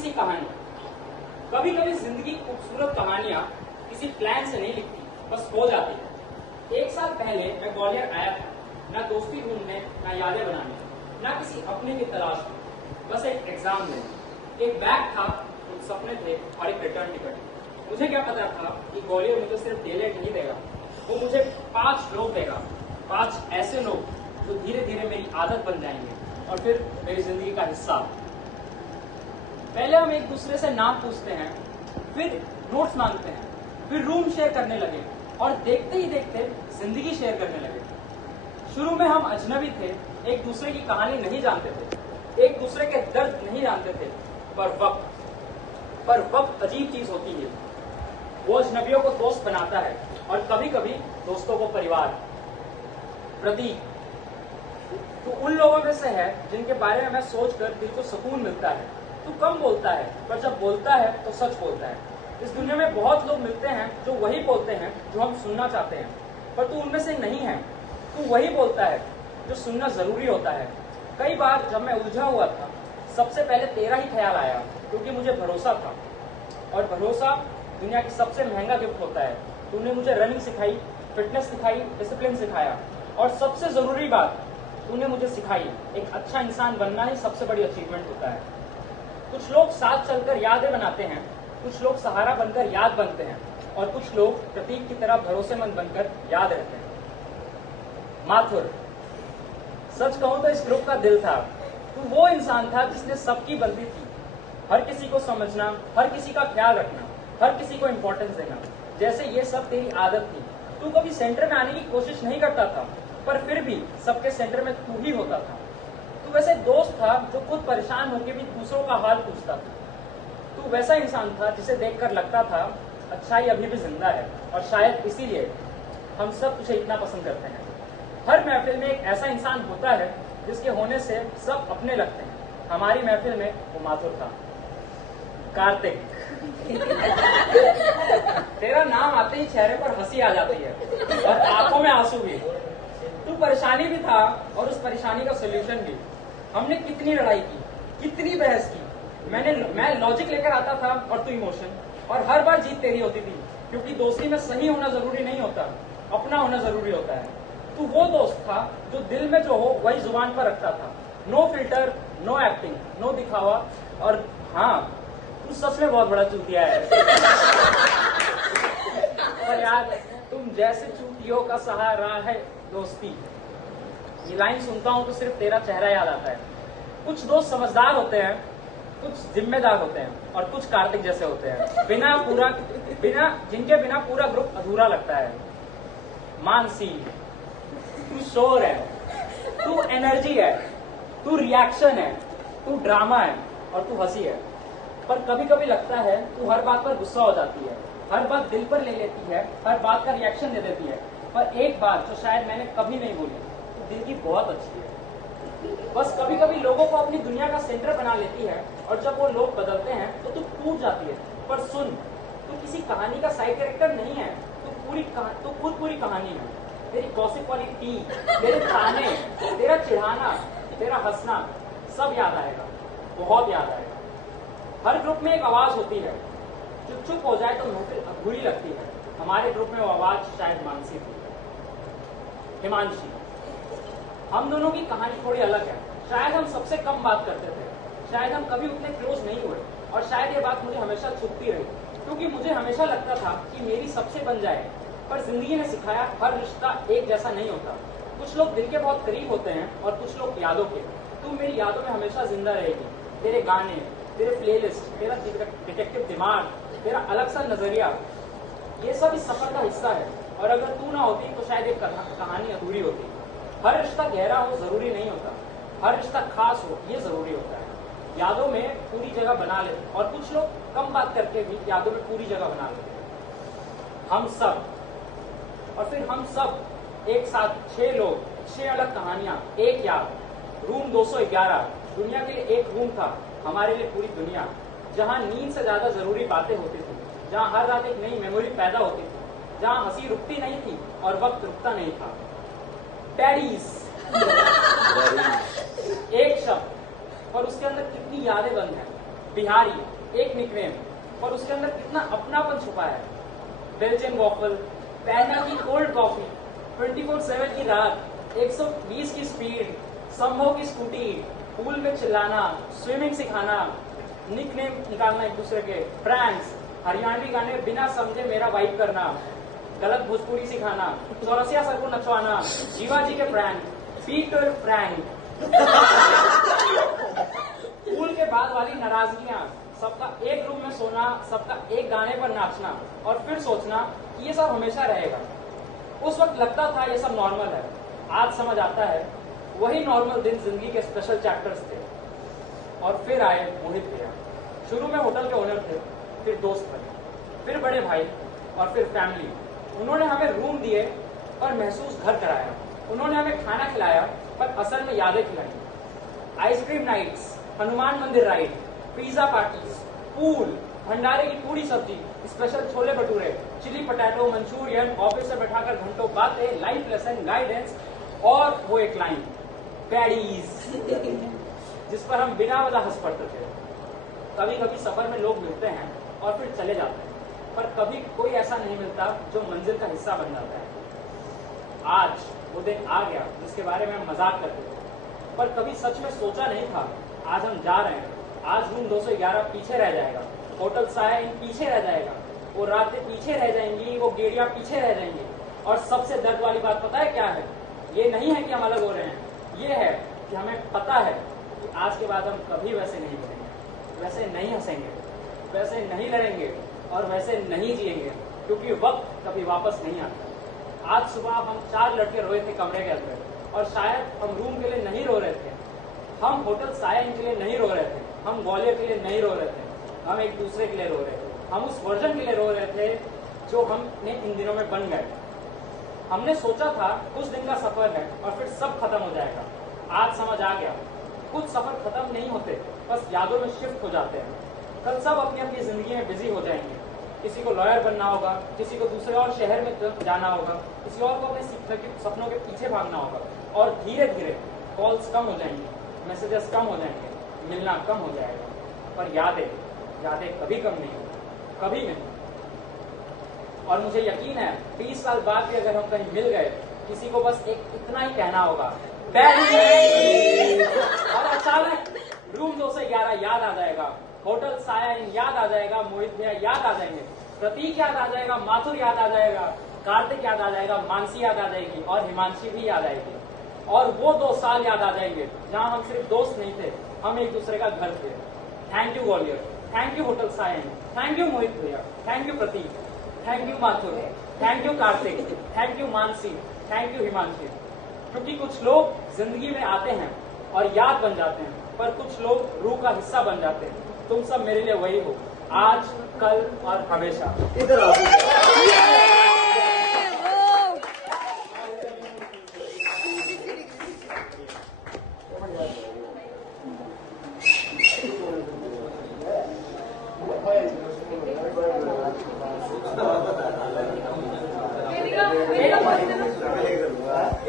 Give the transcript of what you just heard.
सी कहानी। कभी कभी जिंदगी खूबसूरत कहानियां किसी प्लान से नहीं लिखती, बस हो जाती है। 1 साल पहले मैं ग्वालियर आया था, ना दोस्ती ढूंढने, ना यादें बनाने, ना किसी अपने की तलाश में, बस एक एग्जाम देने। एक बैग था, कुछ सपने थे और एक रिटर्न टिकट। मुझे क्या पता था कि ग्वालियर मुझे सिर्फ डेलेट नहीं देगा, वो मुझे 5 लोग देगा, 5 ऐसे लोग जो धीरे धीरे मेरी आदत बन जाएंगे और फिर मेरी जिंदगी का हिस्सा। पहले हम एक दूसरे से नाम पूछते हैं, फिर नोट्स मांगते हैं, फिर रूम शेयर करने लगे और देखते ही देखते जिंदगी शेयर करने लगे। शुरू में हम अजनबी थे, एक दूसरे की कहानी नहीं जानते थे, एक दूसरे के दर्द नहीं जानते थे, पर वक्त अजीब चीज होती है। वो अजनबियों को दोस्त बनाता है और कभी कभी दोस्तों को परिवार। प्रतीक, तू उन लोगों में से है जिनके बारे में मैं सोचकर दिल को सुकून मिलता है। तू कम बोलता है, पर जब बोलता है तो सच बोलता है। इस दुनिया में बहुत लोग मिलते हैं जो वही बोलते हैं जो हम सुनना चाहते हैं, पर तू उनमें से नहीं है। तू वही बोलता है जो सुनना जरूरी होता है। कई बार जब मैं उलझा हुआ था, सबसे पहले तेरा ही ख्याल आया, क्योंकि मुझे भरोसा था, और भरोसा दुनिया की सबसे महंगा गिफ्ट होता है। तूने मुझे रनिंग सिखाई, फिटनेस सिखाई, डिसिप्लिन सिखाया, और सबसे जरूरी बात तूने मुझे सिखाई, एक अच्छा इंसान बनना ही सबसे बड़ी अचीवमेंट होता है। कुछ लोग साथ चलकर यादें बनाते हैं, कुछ लोग सहारा बनकर याद बनते हैं, और कुछ लोग प्रतीक की तरह भरोसेमंद बनकर याद रहते हैं। माथुर, सच कहूं तो इस ग्रुप का दिल था। तू वो इंसान था जिसने सबकी बनती थी, हर किसी को समझना, हर किसी का ख्याल रखना, हर किसी को इंपॉर्टेंस देना, जैसे ये सब तेरी आदत थी। तू कभी सेंटर में आने की कोशिश नहीं करता था, पर फिर भी सबके सेंटर में तू ही होता था। तू वैसे दोस्त था जो खुद परेशान होकर भी दूसरों का हाल पूछता था। तू वैसा इंसान था जिसे देखकर लगता था अच्छाई अभी भी जिंदा है, और शायद इसीलिए हम सब तुझे इतना पसंद करते हैं। हर महफिल में एक ऐसा इंसान होता है जिसके होने से सब अपने लगते हैं। हमारी महफिल में वो माथुर था। कार्तिक, तेरा नाम आते ही चेहरे पर हंसी आ जाती है और आंखों में आंसू भी। तू परेशानी भी था और उस परेशानी का सोल्यूशन भी। हमने कितनी लड़ाई की, कितनी बहस की। मैं लॉजिक लेकर आता था और तू इमोशन, और हर बार जीत तेरी होती थी, क्योंकि दोस्ती में सही होना जरूरी नहीं होता, अपना होना जरूरी होता है। तू वो दोस्त था जो दिल में जो हो वही जुबान पर रखता था। No filter, no acting, no दिखावा, और हाँ, तू सच में बहुत बड़ा चूतिया है। और यार, तुम जैसे चूतियों का सहारा है दोस्ती। ये लाइन सुनता हूं तो सिर्फ तेरा चेहरा याद आता है। कुछ दोस्त समझदार होते हैं, कुछ जिम्मेदार होते हैं, और कुछ कार्तिक जैसे होते हैं, जिनके बिना पूरा ग्रुप अधूरा लगता है। मानसी, तू शोर है, तू एनर्जी है, तू रिएक्शन है, तू ड्रामा है, और तू हंसी है। पर कभी कभी लगता है तू हर बात पर गुस्सा हो जाती है, हर बात दिल पर ले लेती है, हर बात का रिएक्शन दे देती है। पर एक बात जो शायद मैंने कभी नहीं बोली, तू दिल की बहुत अच्छी है। बस कभी कभी लोगों को अपनी दुनिया का सेंटर बना लेती है, और जब वो लोग बदलते हैं तो तू टूट जाती है। पर सुन, तू किसी कहानी का साइड कैरेक्टर नहीं है, तू खुद पूरी कहानी है। तेरी गॉसिप वाली टी, तेरे ताने, तेरा चिढ़ाना, तेरा हंसना, सब याद आएगा, बहुत याद आएगा। हर ग्रुप में एक आवाज होती है, जो चुप हो जाए तो महफिल अधूरी लगती है। हमारे ग्रुप में वो आवाज शायद मानसी थी। हिमांशी, हम दोनों की कहानी थोड़ी अलग है। शायद हम सबसे कम बात करते थे, शायद हम कभी उतने क्लोज नहीं हुए, और शायद ये बात मुझे हमेशा छुपती रही, क्योंकि मुझे हमेशा लगता था कि मेरी सबसे बन जाए। पर जिंदगी ने सिखाया हर रिश्ता एक जैसा नहीं होता। कुछ लोग दिल के बहुत करीब होते हैं और कुछ लोग यादों के। तू मेरी यादों में हमेशा जिंदा रहेगी। तेरे गाने, तेरे प्लेलिस्ट, तेरा डिटेक्टिव दिमाग, तेरा अलग सा नजरिया, ये सब इस सफर का हिस्सा है। और अगर तू ना होती तो शायद एक कहानी अधूरी होती। हर रिश्ता गहरा हो जरूरी नहीं होता, हर रिश्ता खास हो ये जरूरी होता है। यादों में पूरी जगह बना ले, और कुछ लोग कम बात करके भी यादों में पूरी जगह बना लेते हैं। हम सब, और फिर हम सब एक साथ 6 लोग, 6 अलग कहानियां, एक याद। रूम 211 दुनिया के लिए एक रूम था, हमारे लिए पूरी दुनिया। जहां नींद से ज्यादा जरूरी बातें होती थी, जहां हर रात एक नई मेमोरी पैदा होती थी, जहां हंसी रुकती नहीं थी और वक्त रुकता नहीं था। पेरिस, एक शब्द, और उसके अंदर कितनी यादें बंद हैं। बिहारी एक निकनेम, पर उसके अंदर कितना अपनापन छुपा है। बेल्जियन वॉफल, पैना की कोल्ड कॉफी, 24/7 की रात, 120 की स्पीड, संभव की स्कूटी, पूल में चिल्लाना, स्विमिंग सिखाना, निकनेम निकालना एक दूसरे के, प्रैंक्स, हरियाणवी गाने बिना समझे मेरा वाइब करना, गलत भोजपुरी सिखाना, चौरसिया सर को नचवाना, जीवाजी के प्रैंक, पीटर प्रैंक, पूल के बाद वाली नाराजगियां, सबका एक रूम में सोना, सबका एक गाने पर नाचना और फिर सोचना कि ये सब हमेशा रहेगा। उस वक्त लगता था ये सब नॉर्मल है, आज समझ आता है वही नॉर्मल दिन जिंदगी के स्पेशल चैप्टर्स थे। और फिर आए मोहित भैया। शुरू में होटल के ओनर थे, फिर दोस्त बने, फिर बड़े भाई और फिर फैमिली। उन्होंने हमें रूम दिए और महसूस घर कराया। उन्होंने हमें खाना खिलाया पर असल में यादें खिलाई। आइसक्रीम नाइट्स, हनुमान मंदिर राइड, पिज्जा पार्टीज, पूल, भंडारे की पूरी सब्जी, special chole bhature, chilli potato, Manchurian, office से बैठाकर घंटों बातें, लाइफ लेसन, गाइडेंस और वो एक लाइन पैडीज, जिस पर हम बिना वजह हंस पड़ते थे। कभी कभी सफर में लोग मिलते हैं और फिर चले जाते हैं, पर कभी कोई ऐसा नहीं मिलता जो मंजिल का हिस्सा बन जाता है। आज वो दिन आ गया जिसके बारे में हम मजाक करते थे, पर कभी सच में सोचा नहीं था। आज हम जा रहे हैं, आज रूम 211 पीछे रह जाएगा, होटल साया इन पीछे रह जाएगा, वो रातें पीछे रह जाएंगी, वो गेड़ियां पीछे रह जाएंगी। और सबसे दर्द वाली बात पता है क्या है? ये नहीं है कि हम अलग हो रहे हैं, ये है कि हमें पता है कि आज के बाद हम कभी वैसे नहीं बनेंगे, वैसे नहीं हंसेंगे, वैसे नहीं लड़ेंगे और वैसे नहीं जिएंगे, क्योंकि वक्त कभी वापस नहीं आता। आज सुबह हम 4 लड़के रोए थे कमरे के अंदर, और शायद हम रूम के लिए नहीं रो रहे थे, हम होटल सायन के लिए नहीं रो रहे थे, हम ग्वालियर के लिए नहीं रो रहे थे, हम एक दूसरे के लिए रो रहे थे, हम उस वर्जन के लिए रो रहे थे जो हमने इन दिनों में बन गए। हमने सोचा था कुछ दिन का सफर है और फिर सब खत्म हो जाएगा। आज समझ आ गया कुछ सफर खत्म नहीं होते, बस यादों में शिफ्ट हो जाते हैं। कल सब अपनी अपनी जिंदगी में बिजी हो जाएंगे। किसी को लॉयर बनना होगा, किसी को दूसरे और शहर में जाना होगा, किसी और को अपने सपनों के पीछे भागना होगा, और धीरे धीरे कॉल्स कम हो जाएंगी, मैसेजेस कम हो जाएंगे, मिलना कम हो जाएगा, पर यादें कभी कम नहीं होगी, कभी नहीं। और मुझे यकीन है 20 साल बाद भी अगर हम कहीं मिल गए, किसी को बस इतना ही कहना होगा, और अचानक रूम 211 याद आ जाएगा, होटल साया याद आ जाएगा, मोहित भैया याद आ जाएंगे, प्रतीक याद आ जाएगा, माथुर याद आ जाएगा, कार्तिक याद आ जाएगा, मानसी याद आ जाएगी और हिमांशी भी याद आएगी। और वो 2 साल याद आ जाएंगे जहां हम सिर्फ दोस्त नहीं थे, हम एक दूसरे का घर थे। Thank you Gwalior, thank you hotel Sayan, thank you Mohit भैया, thank you Pratik, thank you Mathur, thank you Kartik, thank you Mansi, thank you Himanshi. क्योंकि कुछ लोग जिंदगी में आते हैं और याद बन जाते हैं, पर कुछ लोग रूह का हिस्सा बन जाते हैं। तुम सब मेरे लिए वही हो, आज, कल और हमेशा। इधर आओ।